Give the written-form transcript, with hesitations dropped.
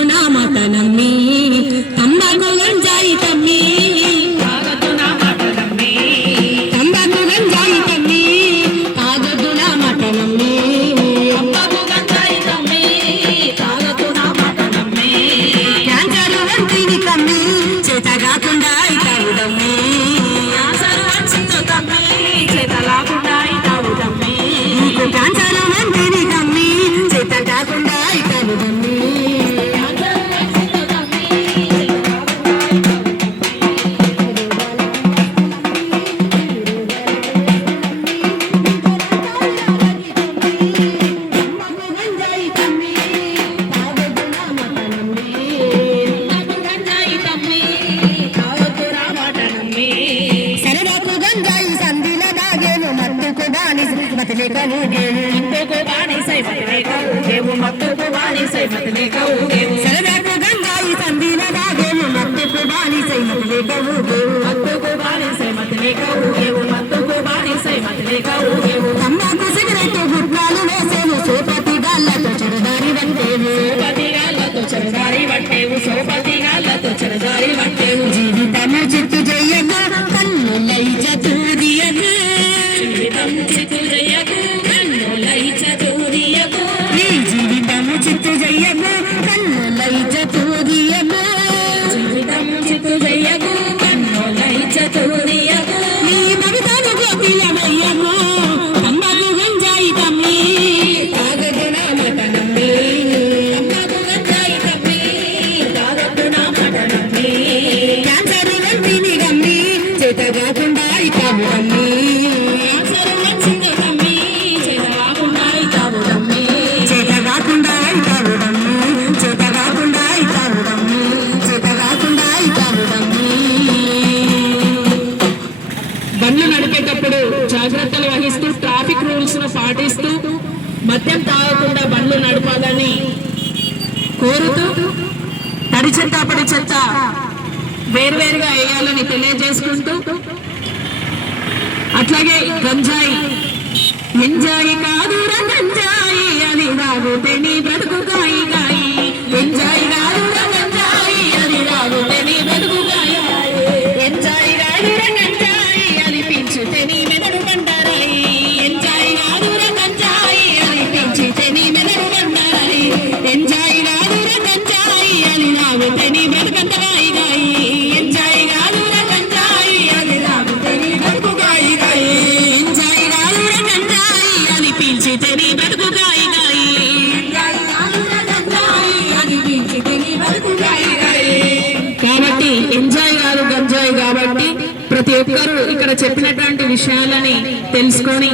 తాగొద్దు నా మాట నమ్మి తంబాకు గంజాయి తమ్మి తాగొద్దు నా మాట నమ్మి తంబాకు గంజాయి తమ్మి తాగొద్దు నా మాట నమ్మి తంబాకు గంజాయి తమ్మి తాగొద్దు నా మాట నమ్మి క్యాన్సర్ వంటిది తమ్మి చేత కాకుండా ఇతావు తమ్మి క్యాన్సర్ వచ్చిందో తమ్మి చేత కాకుండా ఇతావు తమ్మి క్యాన్సర్ వంటిది తమ్మి చేత కాకుండా ఇతావు తమ్మి తమ్మాకు సిగరెట్టు గుట్కాలు వేసేవు సోపతి గాళ్ళతో చెరదారి పట్టేవు జీవితము చిత్తు చెయ్యగా కన్నులై చతురియకు నీ జీవితము చిత్తు చెయ్యకు కన్నులై చతురియకు నీ భవితను గోపిలమయ్యకు తమ్మాకు గంజాయి తమ్మి తాగొద్దు నా మాట నమ్మి తమ్మాకు గంజాయి తమ్మి తాగొద్దు నా మాట నమ్మి క్యాన్సర్ వంటిని గమ్మి చేత కాకుండా ఇతావు తమ్మి క్యాన్సర్ వచ్చిందో తమ్మి చేత కాకుండా ఇతావు తమ్మి చేత కాకుండా ఇతావు తమ్మి చేత కాకుండా ఇతావు తమ్మి చేత కాకుండా ఇతావు తమ్మి బండ్లు నడిపేటప్పుడు జాగ్రత్తలు వహిస్తూ ట్రాఫిక్ రూల్స్ ను పాటిస్తూ మద్యం తాగకుండా బండ్లు నడపాలని కోరుతూ తడి చెత్త పొడి చెత్త వేరువేరుగా వేయాలని తెలియజేసుకుంటూ అట్లాగే గంజాయి ఎంజాయి కాదురా గంజాయి అని రాగుతే నీ బ్రతుకు కాయి కాయి ఎంజాయి కాదురా గంజాయి అని రాగుతే నీ బ్రతుకు కాయి ఎంజాయి కాదురా గంజాయి అని పించితే నీ మెదడు పండారాయి ఎంజాయి కాదురా గంజాయి అని పించితే నీ మెదడు పండారాయి ఎంజాయి కాదురా గంజాయి అని రాగుతే నీ బ్రతుకంత కాయి కాయి ఎంజాయి కాదురా గంజాయి అని రాగుతే నీ బ్రతుకు కాయి కాయి ఎంజాయి కాదురా గంజాయి అని పించితే నీ బ్రతుకు కాయి కాయి ఎంజాయి కాదురా గంజాయి అని పించితే నీ బ్రతుకు కాయి కాయి. కాబట్టి ఎంజాయ్ కాదు గంజాయి కాబట్టి ప్రతి ఒక్కరూ ఇక్కడ చెప్పినటువంటి విషయాలని తెలుసుకొని